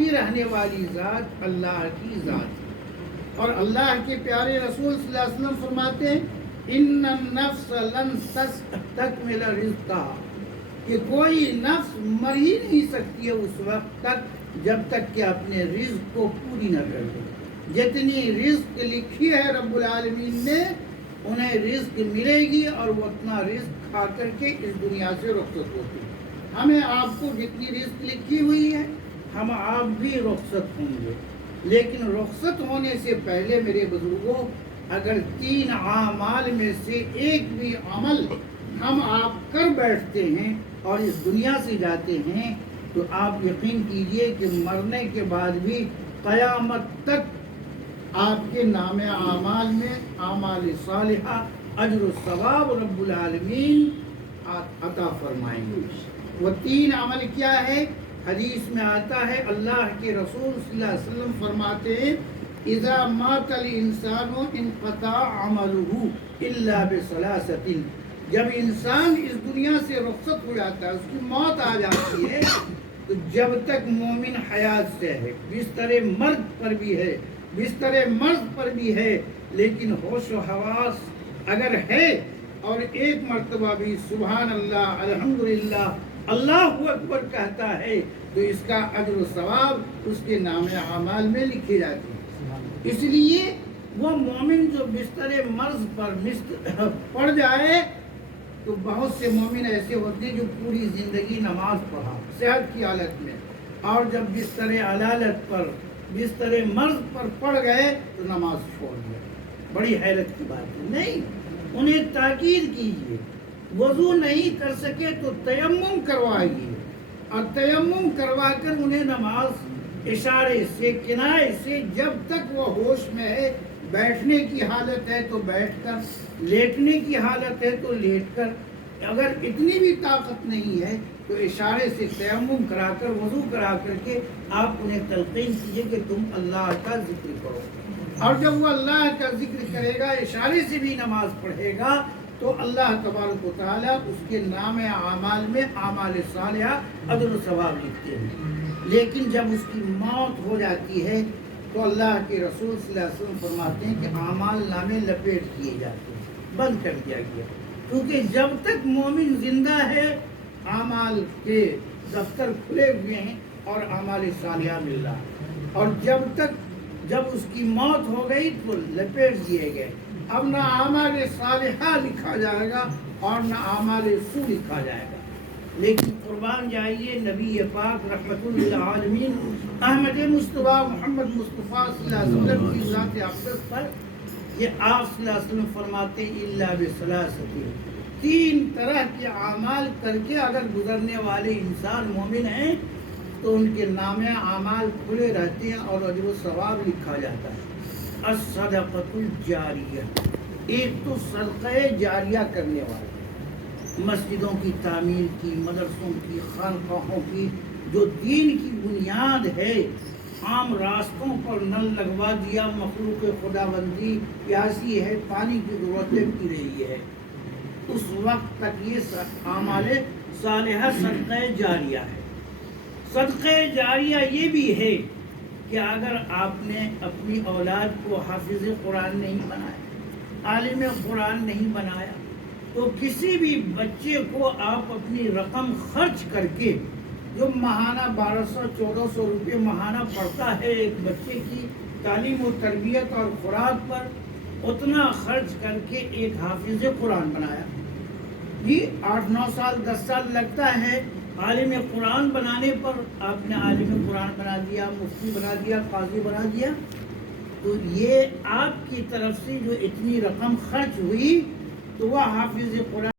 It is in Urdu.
باقی رہنے والی ذات اللہ کی ذات ہے۔ اور اللہ کے پیارے رسول صلی اللہ علیہ وسلم فرماتے ہیں ان النفس لن تستکمل رزقها، کہ کوئی نفس مر ہی نہیں سکتی ہے اس وقت تک جب تک کہ اپنے رزق کو پوری نہ کر دے۔ جتنی رزق لکھی ہے رب العالمین نے انہیں رزق ملے گی، اور وہ اتنا رزق کھا کر کے اس دنیا سے رخصت ہوتی ہے۔ ہمیں آپ کو جتنی رزق لکھی ہوئی ہے ہم آپ بھی رخصت ہوں گے، لیکن رخصت ہونے سے پہلے میرے بزرگوں اگر 3 اعمال میں سے ایک بھی عمل ہم آپ کر بیٹھتے ہیں اور اس دنیا سے جاتے ہیں تو آپ یقین کیجئے کہ مرنے کے بعد بھی قیامت تک آپ کے نام اعمال میں اعمال صالحہ اجر و ثواب رب العالمین عطا فرمائیں گے۔ وہ 3 عمل کیا ہے؟ حدیث میں آتا ہے اللہ کے رسول صلی اللہ علیہ وسلم فرماتے ہیں اذا مات الانسان انقطع عمله الا بثلاثۃ، جب انسان اس دنیا سے رخصت ہو جاتا ہے، اس کی موت آ جاتی ہے، تو جب تک مومن حیات سے ہے، بستر مرگ پر بھی ہے، بستر مرض پر بھی ہے، لیکن ہوش و حواس اگر ہے اور ایک مرتبہ بھی سبحان اللہ الحمدللہ اللہ اکبر کہتا ہے تو اس کا اجر و ثواب اس کے نام اعمال میں لکھے جاتے ہیں۔ اس لیے وہ مومن جو بستر مرض پر پڑ جائے تو بہت سے مومن ایسے ہوتے ہیں جو پوری زندگی نماز پڑھا صحت کی حالت میں، اور جب بستر علالت پر بستر مرض پر پڑ گئے تو نماز چھوڑ دیا۔ بڑی حیرت کی بات ہے۔ نہیں، انہیں تاکید کیجیے، وضو نہیں کر سکے تو تیمم کروائیے، اور تیمم کروا کر انہیں نماز اشارے سے کنائے سے جب تک وہ ہوش میں ہے، بیٹھنے کی حالت ہے تو بیٹھ کر، لیٹنے کی حالت ہے تو لیٹ کر، اگر اتنی بھی طاقت نہیں ہے تو اشارے سے تیمم کرا کر وضو کرا کر کے آپ انہیں تلقین کیجئے کہ تم اللہ کا ذکر کرو، اور جب وہ اللہ کا ذکر کرے گا، اشارے سے بھی نماز پڑھے گا، تو اللہ تبارک و تعالیٰ اس کے نام اعمال میں اعمال صالحہ اجر و ثواب لکھتے ہیں۔ لیکن جب اس کی موت ہو جاتی ہے تو اللہ کے رسول صلی اللہ علیہ وسلم فرماتے ہیں کہ اعمال نامے لپیٹ دیے جاتے ہیں، بند کر دیا گیا، کیونکہ جب تک مومن زندہ ہے اعمال کے دفتر کھلے ہوئے ہیں اور اعمال صالحہ مل رہا ہے، اور جب اس کی موت ہو گئی تو لپیٹ دیے گئے، اب نہ اعمال صالحہ لکھا جائے گا اور نہ اعمال سو لکھا جائے گا۔ لیکن قربان جائیے نبی پاک رحمت للعالمین احمد مصطفیٰ محمد مصطفیٰ صلی اللہ علیہ وسلم کی ذات اقدس پر یہ آپ صلی اللہ علیہ وسلم فرماتے ہیں الا بثلاثۃ، 3 طرح کے اعمال کر کے اگر گزرنے والے انسان مومن ہیں تو ان کے نام اعمال کھلے رہتے ہیں اور اجر و ثواب لکھا جاتا ہے۔ الصدقۃ الجاریہ، ایک تو صدقہ جاریہ کرنے والا، مسجدوں کی تعمیر کی، مدرسوں کی، خانقاہوں کی، جو دین کی بنیاد ہے، عام راستوں پر نل لگوا دیا، مخلوق خدا بندی پیاسی ہے، پانی کی ضرورت پڑ رہی ہے، اس وقت تک یہ اعمال صالحہ صدقہ جاریہ ہے۔ صدقہ جاریہ یہ بھی ہے کہ اگر آپ نے اپنی اولاد کو حافظ قرآن نہیں بنایا، عالم قرآن نہیں بنایا، تو کسی بھی بچے کو آپ اپنی رقم خرچ کر کے، جو ماہانہ 1200-1400 روپے ماہانہ پڑتا ہے ایک بچے کی تعلیم و تربیت اور خوراک پر، اتنا خرچ کر کے ایک حافظ قرآن بنایا، جی 8-9 سال 10 سال لگتا ہے عالم قرآن بنانے پر، آپ نے عالم قرآن بنا دیا، مفتی بنا دیا، قاضی بنا دیا، تو یہ آپ کی طرف سے جو اتنی رقم خرچ ہوئی تو وہ حافظ قرآن